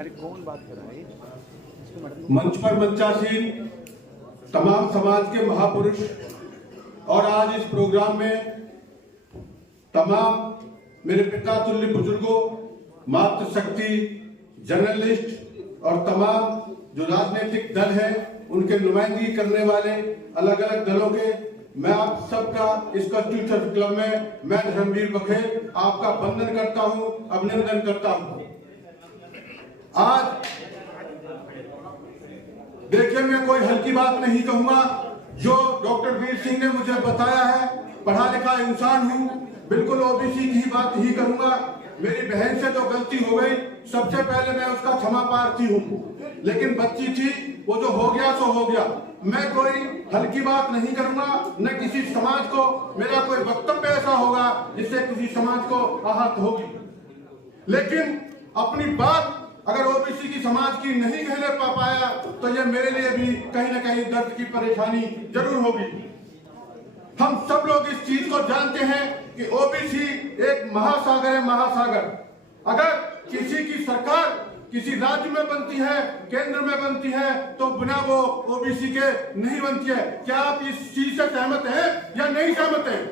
अरे कौन बात कर रहा है? मंच पर मंचासीन तमाम समाज के महापुरुष और आज इस प्रोग्राम में तमाम मेरे पिता तुल्य बुजुर्गों, मातृशक्ति, जर्नलिस्ट और तमाम जो राजनीतिक दल है उनके नुमाइंदगी करने वाले अलग अलग दलों के, मैं आप सबका इस कॉन्स्टिट्यूशन क्लब में मैं धर्मवीर बघेल आपका वंदन करता हूं, अभिनंदन करता हूं। आज देखिए, मैं कोई हल्की बात नहीं कहूंगा। जो डॉक्टर वीर सिंह ने मुझे बताया है, पढ़ा लिखा इंसान हूं, बिल्कुल ओबीसी की बात ही करूंगा। मेरी बहन से जो गलती हो गई, सबसे पहले मैं उसका क्षमा प्रार्थी हूं, लेकिन बच्ची थी, वो जो हो गया सो हो गया। मैं कोई हल्की बात नहीं करूंगा, न किसी समाज को मेरा कोई वक्तव्य ऐसा होगा जिससे किसी समाज को आहत होगी। लेकिन अपनी बात अगर ओबीसी की समाज की नहीं कहने पाया तो यह मेरे लिए भी कहीं न कहीं दर्द की परेशानी जरूर होगी। हम सब लोग इस चीज को जानते हैं कि ओबीसी एक महासागर है, महासागर। अगर किसी की सरकार किसी राज्य में बनती है, केंद्र में बनती है, तो बिना वो ओबीसी के नहीं बनती है। क्या आप इस चीज से सहमत हैं या नहीं सहमत हैं?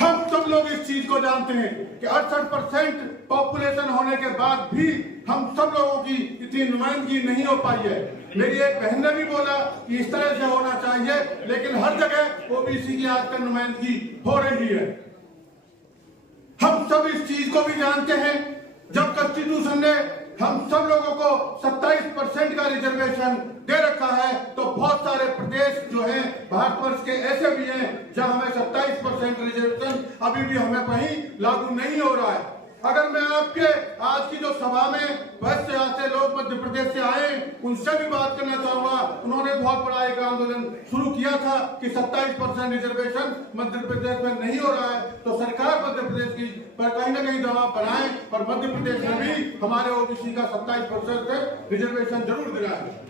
हम सब लोग इस चीज को जानते हैं कि 68% पॉपुलेशन होने के बाद भी हम सब लोगों की इतनी नुमाइंदगी नहीं हो पाई है। मेरी एक बहन ने भी बोला कि इस तरह से होना चाहिए, लेकिन हर जगह ओबीसी की आजकल नुमाइंदगी हो रही है। हम सब इस चीज को भी जानते हैं, जब कॉन्स्टिट्यूशन ने हम सब लोगों को 27% का रिजर्वेशन दे रखा है, तो बहुत सारे प्रदेश जो हैं भारतवर्ष के ऐसे भी हैं जहां हमें 27% रिजर्वेशन अभी भी हमें कहीं लागू नहीं हो रहा है। अगर मैं आपके आज की जो सभा में बहुत से ऐसे लोग मध्य प्रदेश से आए, उनसे भी बात करना चाहूंगा। उन्होंने बहुत बड़ा एक आंदोलन शुरू किया था कि 27% रिजर्वेशन मध्य प्रदेश में नहीं हो रहा है, तो सरकार मध्य प्रदेश की पर कहीं ना कहीं दबाव बनाए और मध्य प्रदेश में भी हमारे ओबीसी का 27% रिजर्वेशन जरूर दिलाए।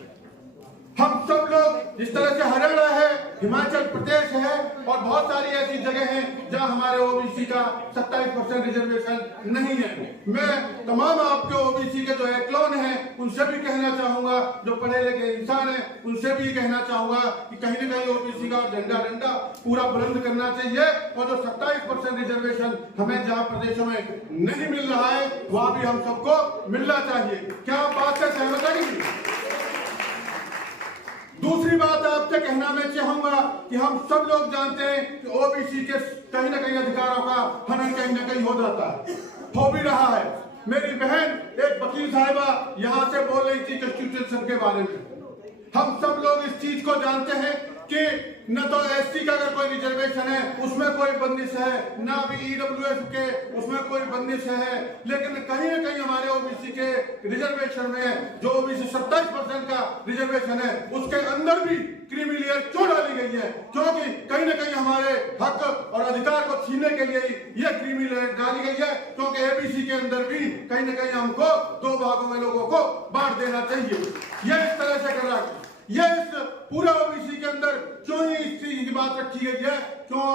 हम सब लोग जिस तरह से हरियाणा है, हिमाचल प्रदेश है और बहुत सारी ऐसी जगह हैं जहां हमारे ओबीसी का 27% रिजर्वेशन नहीं है। मैं तमाम आपके ओबीसी के जो एक्लोन हैं उनसे भी कहना चाहूंगा, जो पढ़े लिखे इंसान हैं उनसे भी कहना चाहूंगा कि कहीं ना कहीं ओबीसी का झंडा पूरा बुलंद करना चाहिए और जो 27% रिजर्वेशन हमें जहां प्रदेशों में नहीं मिल रहा है वहां भी हम सबको मिलना चाहिए। क्या आप बात से सहमत है? दूसरी बात आपसे कहना मैं चाहूंगा कि हम सब लोग जानते हैं कि ओबीसी के कहीं ना कहीं अधिकारों का हनन कहीं ना कहीं हो जाता है, हो भी रहा है। मेरी बहन एक वकील साहिबा यहाँ से बोल रही थी कॉन्स्टिट्यूशन के बारे में। हम सब लोग इस चीज को जानते हैं कि न तो एससी का अगर कोई रिजर्वेशन है उसमें कोई बंदिश है, ना भी ईडब्ल्यूएस के उसमें कोई बंदिश है, लेकिन कहीं ना कहीं हमारे ओबीसी के रिजर्वेशन में जो ओबीसी 27% का रिजर्वेशन है उसके अंदर भी क्रीमी लेयर क्यों डाली गई है? क्योंकि कहीं ना कहीं हमारे हक और अधिकार को छीनने के लिए ही यह क्रीमी लेयर डाली गई है, क्योंकि एबीसी के अंदर भी कहीं ना कहीं हमको दो भागों में लोगों को बांट देना चाहिए। यह इस तरह से कर रहा है। यह इस पूरा ओबीसी के अंदर क्यों ही इस चीज की बात रखी गई है? क्यों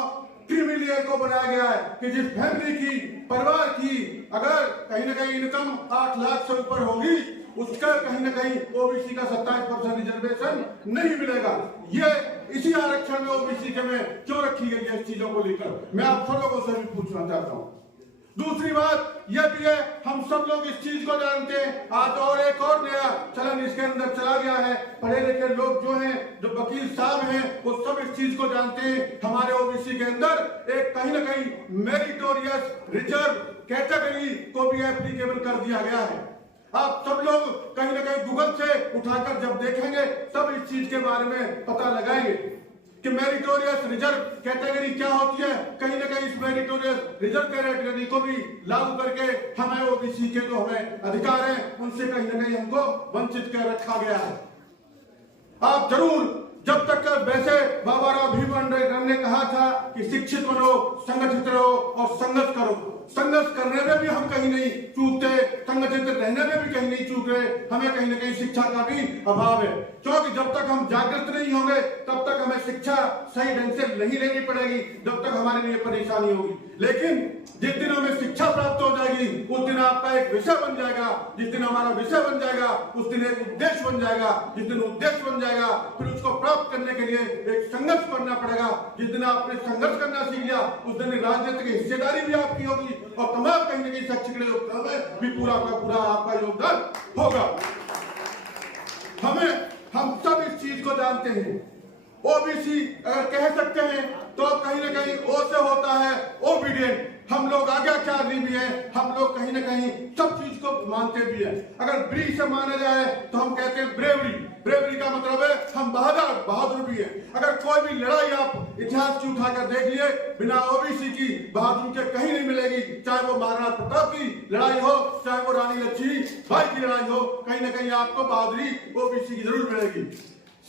क्रीमी लेयर को बनाया गया है कि जिस फैमिली की, परिवार की अगर कहीं ना कहीं इनकम 8 लाख से ऊपर होगी उसका कहीं ना कहीं ओबीसी का 27% रिजर्वेशन नहीं मिलेगा। ये इसी आरक्षण में ओबीसी के में क्यों रखी गई है? इस चीजों को लेकर मैं आप सब लोगों से भी पूछना चाहता हूँ। दूसरी बात यह भी है, हम सब लोग इस चीज को जानते हैं, आज और एक और नया चलन इसके अंदर चला गया है। पढ़े लिखे लोग जो हैं, जो वकील साहब हैं, वो सब इस चीज को जानते हैं। हमारे ओबीसी के अंदर एक कहीं ना कहीं मेरिटोरियस रिजर्व कैटेगरी को भी एप्लीकेबल कर दिया गया है। आप सब लोग कहीं ना कहीं गूगल से उठाकर जब देखेंगे सब इस चीज के बारे में पता लगाएंगे कि मेरिटोरियस रिजर्व कैटेगरी क्या होती है। कहीं ना कहीं इस मेरिटोरियस रिजर्व कैटेगरी को भी लागू करके हमें ओबीसी के जो हमें अधिकार हैं उनसे कहीं ना कहीं हमको वंचित कर रखा गया है। आप जरूर जब तक वैसे बाबा राव भीमराव ने कहा था कि शिक्षित बनो, संगठित रहो और संघर्ष करो। संघर्ष करने में भी हम कहीं नहीं चूकते, संगठित रहने में भी कहीं नहीं चूक रहे। हमें कहीं ना कहीं शिक्षा का भी अभाव है, क्योंकि जब तक हम जागृत नहीं होंगे तब तक हमें शिक्षा सही ढंग से नहीं लेनी पड़ेगी, जब तक हमारे लिए परेशानी होगी। लेकिन जिस दिन हमें शिक्षा प्राप्त हो जाएगी उस दिन आपका एक विषय बन जाएगा, जिस दिन हमारा विषय बन जाएगा उस दिन एक उद्देश्य बन जाएगा, जिस दिन उद्देश्य बन जाएगा फिर उसको प्राप्त करने के लिए एक संघर्ष करना पड़ेगा। जिस दिन आपने संघर्ष करना सीख लिया उस दिन राजनीतिक हिस्सेदारी भी आपकी होगी और तमाम कहीं न कहीं शैक्षिक योगदान में भी पूरा का पूरा आपका योगदान होगा। हम सब इस चीज को जानते हैं। ओबीसी अगर कह सकते हैं तो कहीं न कहीं ओ से होता है ओबीडियंट। हम लोग आज्ञाकारी भी हैं, हम लोग कहीं न कहीं सब चीज को मानते भी हैं। अगर ब्री से माना जाए तो हम कहते हैं ब्रेवरी। ब्रेवरी का मतलब है हम बहादुर भी हैं। अगर कोई भी लड़ाई आप इतिहास की उठाकर देख लिए बिना ओबीसी की बहादुर के कहीं नहीं मिलेगी। चाहे वो महाराणा प्रताप की लड़ाई हो, चाहे वो रानी लक्ष्मीबाई की लड़ाई हो, कहीं न कहीं आपको बहादुरी ओबीसी की जरूर मिलेगी।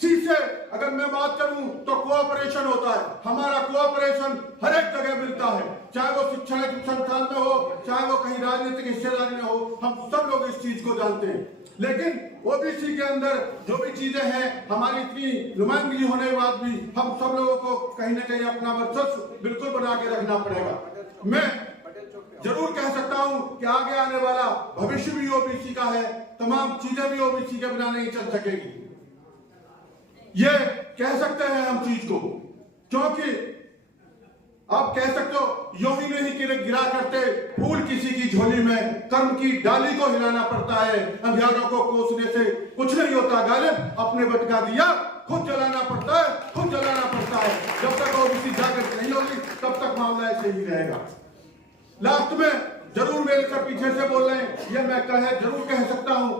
सी से अगर मैं बात करूं तो कोऑपरेशन होता है। हमारा कोऑपरेशन हर एक जगह मिलता है, चाहे वो शिक्षा संस्थान में हो, चाहे वो कहीं राजनीतिक हिस्सेदारी में हो, हम सब लोग इस चीज को जानते हैं। लेकिन ओबीसी के अंदर जो भी चीजें हैं, हमारी इतनी नुमाइंदगी होने के बाद भी हम सब लोगों को कहीं न कहीं अपना वर्चस्व बिल्कुल बना के रखना पड़ेगा। मैं जरूर कह सकता हूं कि आगे आने वाला भविष्य भी ओबीसी का है, तमाम चीजें भी ओबीसी के बिना नहीं चल सकेगी। ये कह सकते हैं हम चीज को, क्योंकि आप कह सकते हो यूं ही नहीं कि गिरा करते फूल किसी की झोली में, कर्म की डाली को हिलाना पड़ता है। अंधियारों को कोसने से कुछ नहीं होता गालिब, अपने बटका दिया खुद जलाना पड़ता है, खुद जलाना पड़ता है। जब तक ओबीसी जागृत नहीं होगी तब तक मामला ऐसे ही रहेगा। लास्ट में जरूर मेरे से पीछे से बोल रहे हैं, ये मैं जरूर कह सकता हूं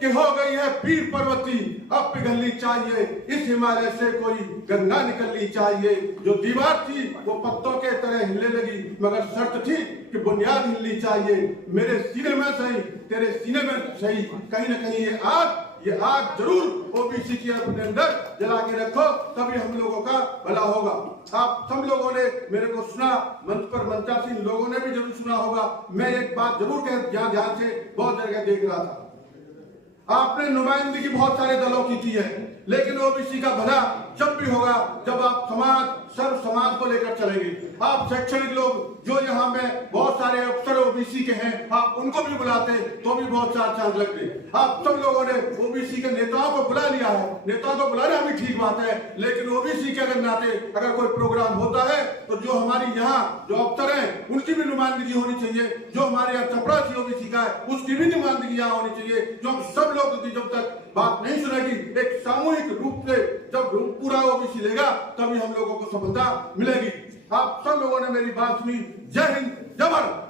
कि हो गई है पीर पर्वती, अब पिघलनी चाहिए इस हिमालय से कोई गंगा निकलनी चाहिए। जो दीवार थी वो पत्तों के तरह हिलने लगी, मगर शर्त थी कि बुनियाद हिलनी चाहिए। मेरे सीने में सही, तेरे सीने में सही, कहीं न कहीं ये आग जरूर ओबीसी की अपने अंदर जला के रखो, तभी हम लोगों का भला होगा। आप सब लोगों ने मेरे को सुना, मंच पर मंचासीन लोगों ने भी जरूर सुना होगा। मैं एक बात जरूर ध्यान से बहुत जगह देख रहा था, आपने नुमाइंदगी बहुत सारे दलों की है, लेकिन ओबीसी का भला जब भी होगा जब आप सर्व समाज को लेकर चलेंगे। आप शैक्षणिक लोग जो यहाँ में बहुत सारे अफसर ओबीसी के हैं, आप उनको भी बुलाते तो भी बहुत चार चांद लगते। आप सब लोगों ने ओबीसी के नेताओं को बुला लिया है, नेताओं को बुलाना भी ठीक बात है, लेकिन ओबीसी के अगर नाते अगर कोई प्रोग्राम होता है तो जो हमारी यहाँ जो अफसर हैं उनकी भी नुमाइंदगी होनी चाहिए, जो हमारे यहाँ चपरासी ओबीसी का है उसकी भी नुमाइंदगी यहाँ होनी चाहिए। जो सब लोग की जब तक बात नहीं सुनेगी, एक सामूहिक रूप से जब पूरा ओबीसी लेगा तभी हम लोगों को सफलता मिलेगी। आप सब लोगों ने मेरी बात सुनी। जय हिंद, जय भारत।